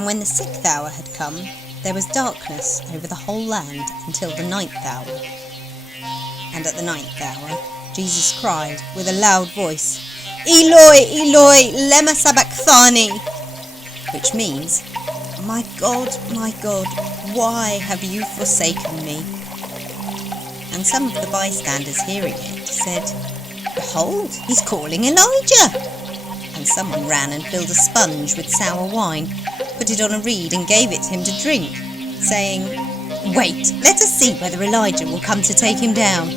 And when the 6th hour had come, there was darkness over the whole land until the 9th hour. And at the 9th hour, Jesus cried with a loud voice, Eloi, Eloi, lema sabachthani, which means, my God, why have you forsaken me? And some of the bystanders hearing it said, Behold, he's calling Elijah. And someone ran and filled a sponge with sour wine, put it on a reed and gave it to him to drink, saying, Wait, let us see whether Elijah will come to take him down.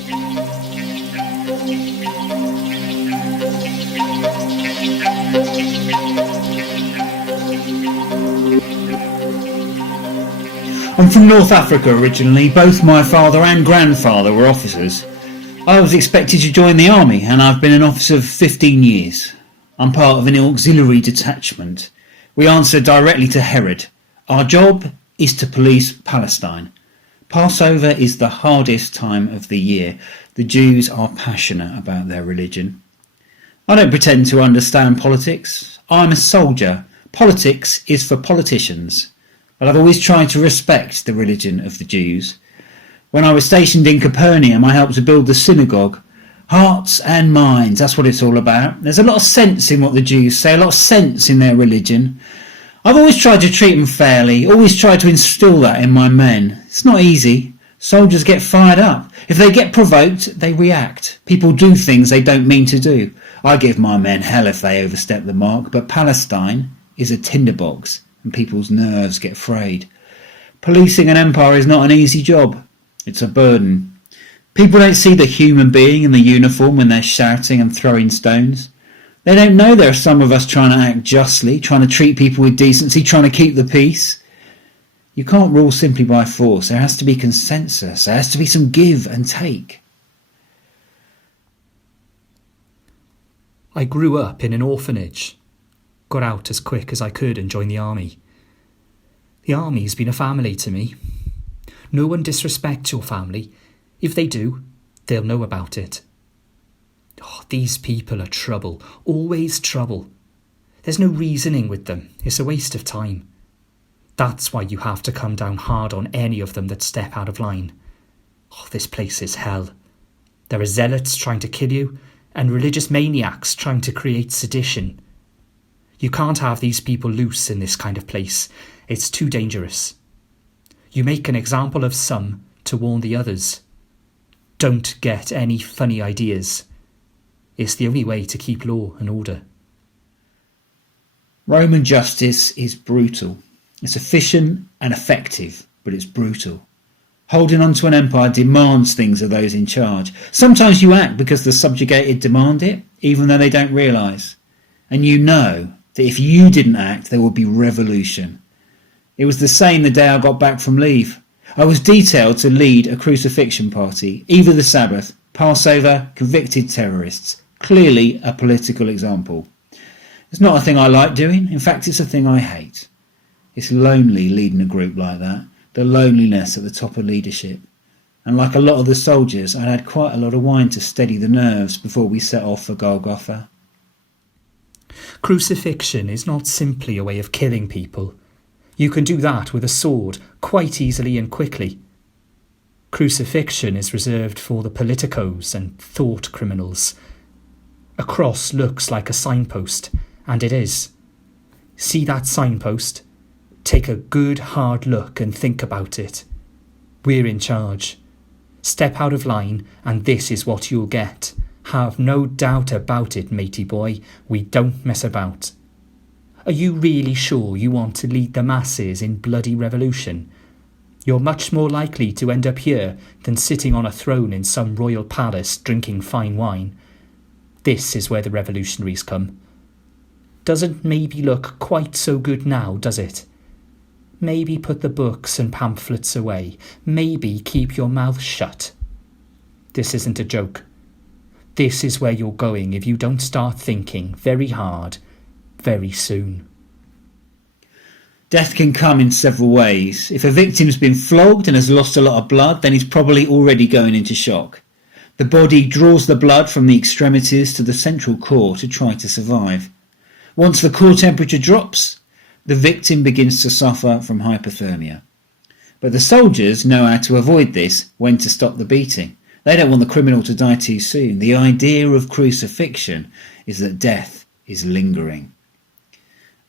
I'm from North Africa originally. Both my father and grandfather were officers. I was expected to join the army, and I've been an officer for 15 years. I'm part of an auxiliary detachment. We answer directly to Herod. Our job is to police Palestine. Passover is the hardest time of the year. The Jews are passionate about their religion. I don't pretend to understand politics. I'm a soldier. Politics is for politicians. But I've always tried to respect the religion of the Jews. When I was stationed in Capernaum, I helped to build the synagogue. Hearts and minds, that's what it's all about. There's a lot of sense in what the Jews say, a lot of sense in their religion. I've always tried to treat them fairly, always tried to instil that in my men. It's not easy. Soldiers get fired up. If they get provoked, they react. People do things they don't mean to do. I give my men hell if they overstep the mark, but Palestine is a tinderbox and people's nerves get frayed. Policing an empire is not an easy job. It's a burden. People don't see the human being in the uniform when they're shouting and throwing stones. They don't know there are some of us trying to act justly, trying to treat people with decency, trying to keep the peace. You can't rule simply by force. There has to be consensus. There has to be some give and take. I grew up in an orphanage, got out as quick as I could and joined the army. The army's been a family to me. No one disrespects your family. If they do, they'll know about it. Oh, these people are trouble, always trouble. There's no reasoning with them. It's a waste of time. That's why you have to come down hard on any of them that step out of line. Oh, this place is hell. There are zealots trying to kill you and religious maniacs trying to create sedition. You can't have these people loose in this kind of place. It's too dangerous. You make an example of some to warn the others. Don't get any funny ideas. It's the only way to keep law and order. Roman justice is brutal. It's efficient and effective, but it's brutal. Holding on to an empire demands things of those in charge. Sometimes you act because the subjugated demand it, even though they don't realise. And you know that if you didn't act, there would be revolution. It was the same the day I got back from leave. I was detailed to lead a crucifixion party, either the Sabbath, Passover, convicted terrorists. Clearly a political example. It's not a thing I like doing. In fact, it's a thing I hate. It's lonely leading a group like that. The loneliness at the top of leadership. And like a lot of the soldiers, I'd had quite a lot of wine to steady the nerves before we set off for Golgotha. Crucifixion is not simply a way of killing people. You can do that with a sword quite easily and quickly. Crucifixion is reserved for the politicos and thought criminals. A cross looks like a signpost, and it is. See that signpost? Take a good hard look and think about it. We're in charge. Step out of line and this is what you'll get. Have no doubt about it, matey boy. We don't mess about. Are you really sure you want to lead the masses in bloody revolution? You're much more likely to end up here than sitting on a throne in some royal palace drinking fine wine. This is where the revolutionaries come. Doesn't maybe look quite so good now, does it? Maybe put the books and pamphlets away. Maybe keep your mouth shut. This isn't a joke. This is where you're going if you don't start thinking very hard, very soon. Death can come in several ways. If a victim's been flogged and has lost a lot of blood, then he's probably already going into shock. The body draws the blood from the extremities to the central core to try to survive. Once the core temperature drops, The victim begins to suffer from hypothermia. But the soldiers know how to avoid this, when to stop the beating. They don't want the criminal to die too soon. The idea of crucifixion is that death is lingering.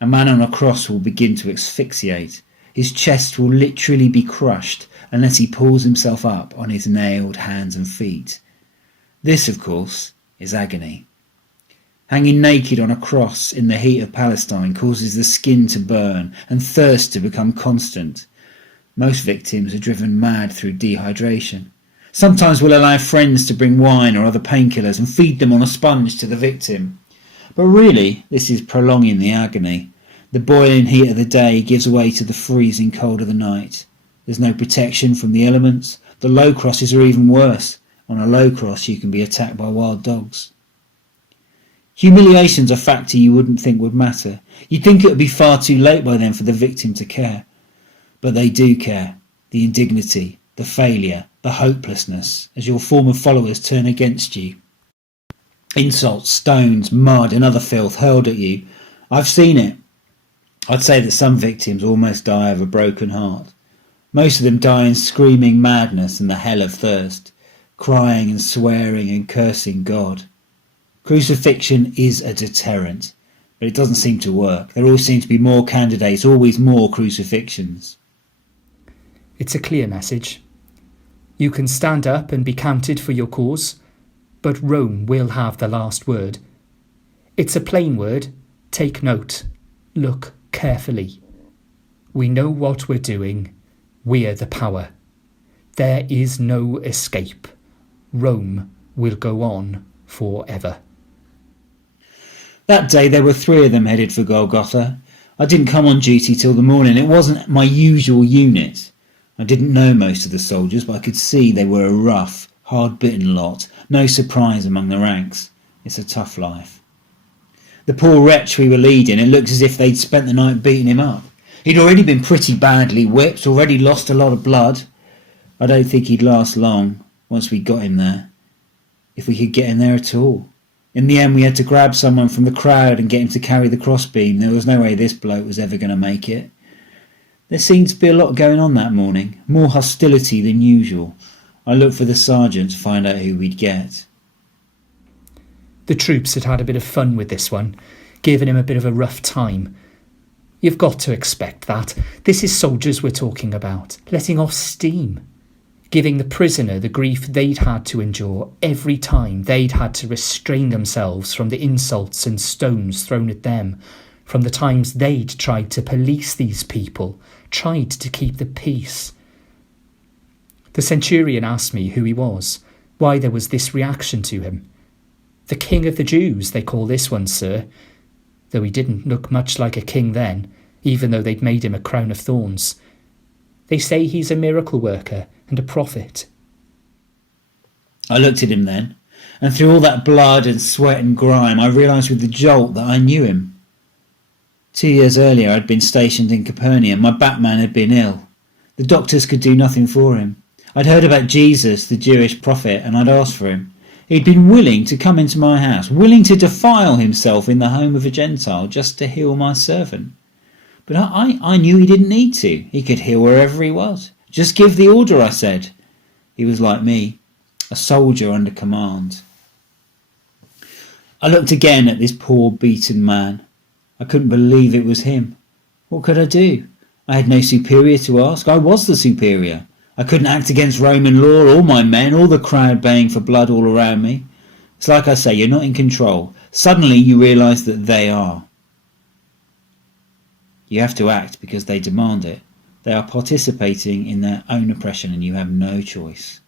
A man on a cross will begin to asphyxiate. His chest will literally be crushed unless he pulls himself up on his nailed hands and feet. This, of course, is agony. Hanging naked on a cross in the heat of Palestine causes the skin to burn and thirst to become constant. Most victims are driven mad through dehydration. Sometimes we'll allow friends to bring wine or other painkillers and feed them on a sponge to the victim. But really, this is prolonging the agony. The boiling heat of the day gives way to the freezing cold of the night. There's no protection from the elements. The low crosses are even worse. On a low cross you can be attacked by wild dogs. Humiliation's a factor you wouldn't think would matter. You'd think it would be far too late by then for the victim to care. But they do care. The indignity, the failure, the hopelessness, as your former followers turn against you. Insults, stones, mud and other filth hurled at you. I've seen it. I'd say that some victims almost die of a broken heart. Most of them die in screaming madness and the hell of thirst, crying and swearing and cursing God. Crucifixion is a deterrent, but it doesn't seem to work. There always seem to be more candidates, always more crucifixions. It's a clear message. You can stand up and be counted for your cause, but Rome will have the last word. It's a plain word. Take note. Look carefully. We know what we're doing. We're the power. There is no escape. Rome will go on forever. That day there were 3 of them headed for Golgotha. I didn't come on duty till the morning. It wasn't my usual unit. I didn't know most of the soldiers, but I could see they were a rough, hard-bitten lot. No surprise among the ranks. It's a tough life. The poor wretch we were leading, it looked as if they'd spent the night beating him up. He'd already been pretty badly whipped, already lost a lot of blood. I don't think he'd last long once we got him there. If we could get him there at all. In the end we had to grab someone from the crowd and get him to carry the crossbeam. There was no way this bloke was ever going to make it. There seemed to be a lot going on that morning, more hostility than usual. I looked for the sergeant to find out who we'd get. The troops had had a bit of fun with this one, giving him a bit of a rough time. You've got to expect that. This is soldiers we're talking about, letting off steam. Giving the prisoner the grief they'd had to endure every time they'd had to restrain themselves from the insults and stones thrown at them, from the times they'd tried to police these people, tried to keep the peace. The centurion asked me who he was, why there was this reaction to him. The King of the Jews, they call this one, sir, though he didn't look much like a king then, even though they'd made him a crown of thorns. They say he's a miracle worker and a prophet. I looked at him then, and through all that blood and sweat and grime, I realised with a jolt that I knew him. 2 years earlier I'd been stationed in Capernaum. My Batman had been ill. The doctors could do nothing for him. I'd heard about Jesus, the Jewish prophet, and I'd asked for him. He'd been willing to come into my house, willing to defile himself in the home of a Gentile just to heal my servant. But I knew he didn't need to. He could heal wherever he was. Just give the order, I said. He was like me, a soldier under command. I looked again at this poor beaten man. I couldn't believe it was him. What could I do? I had no superior to ask. I was the superior. I couldn't act against Roman law, all my men, all the crowd baying for blood all around me. It's like I say, you're not in control. Suddenly you realise that they are. You have to act because they demand it. They are participating in their own oppression and you have no choice.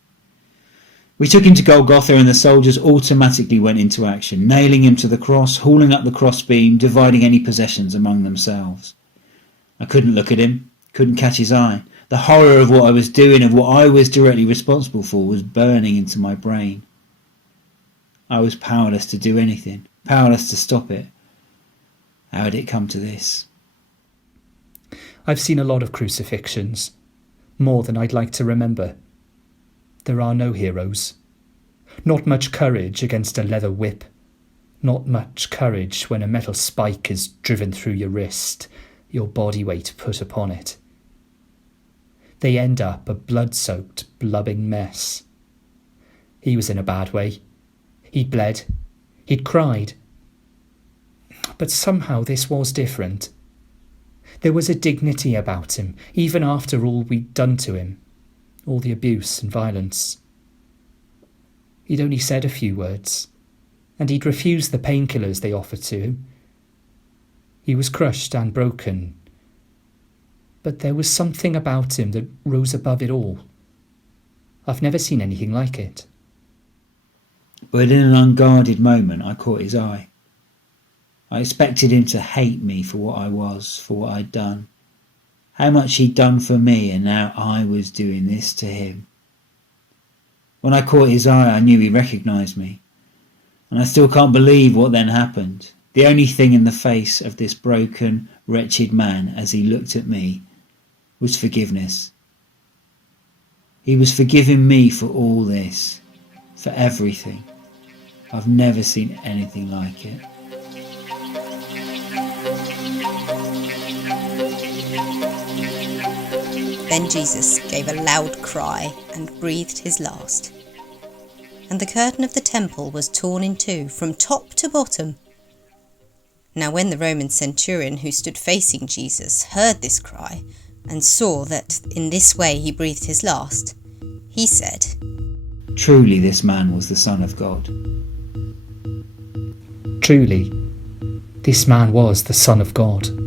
We took him to Golgotha and the soldiers automatically went into action, nailing him to the cross, hauling up the crossbeam, dividing any possessions among themselves. I couldn't look at him, couldn't catch his eye. The horror of what I was doing, of what I was directly responsible for, was burning into my brain. I was powerless to do anything, powerless to stop it. How had it come to this? I've seen a lot of crucifixions, more than I'd like to remember. There are no heroes. Not much courage against a leather whip. Not much courage when a metal spike is driven through your wrist your body weight put upon it. They end up a blood-soaked, blubbing mess. He was in a bad way. He'd bled. He'd cried. But somehow this was different. There was a dignity about him, even after all we'd done to him, all the abuse and violence. He'd only said a few words, and he'd refused the painkillers they offered to him. He was crushed and broken, but there was something about him that rose above it all. I've never seen anything like it. But in an unguarded moment I caught his eye. I expected him to hate me for what I was, for what I'd done. How much he'd done for me, and now I was doing this to him. When I caught his eye, I knew he recognised me. And I still can't believe what then happened. The only thing in the face of this broken, wretched man as he looked at me was forgiveness. He was forgiving me for all this, for everything. I've never seen anything like it. Then Jesus gave a loud cry and breathed his last. And the curtain of the temple was torn in two from top to bottom. Now when the Roman centurion who stood facing Jesus heard this cry and saw that in this way he breathed his last, he said, Truly this man was the Son of God. Truly, this man was the Son of God.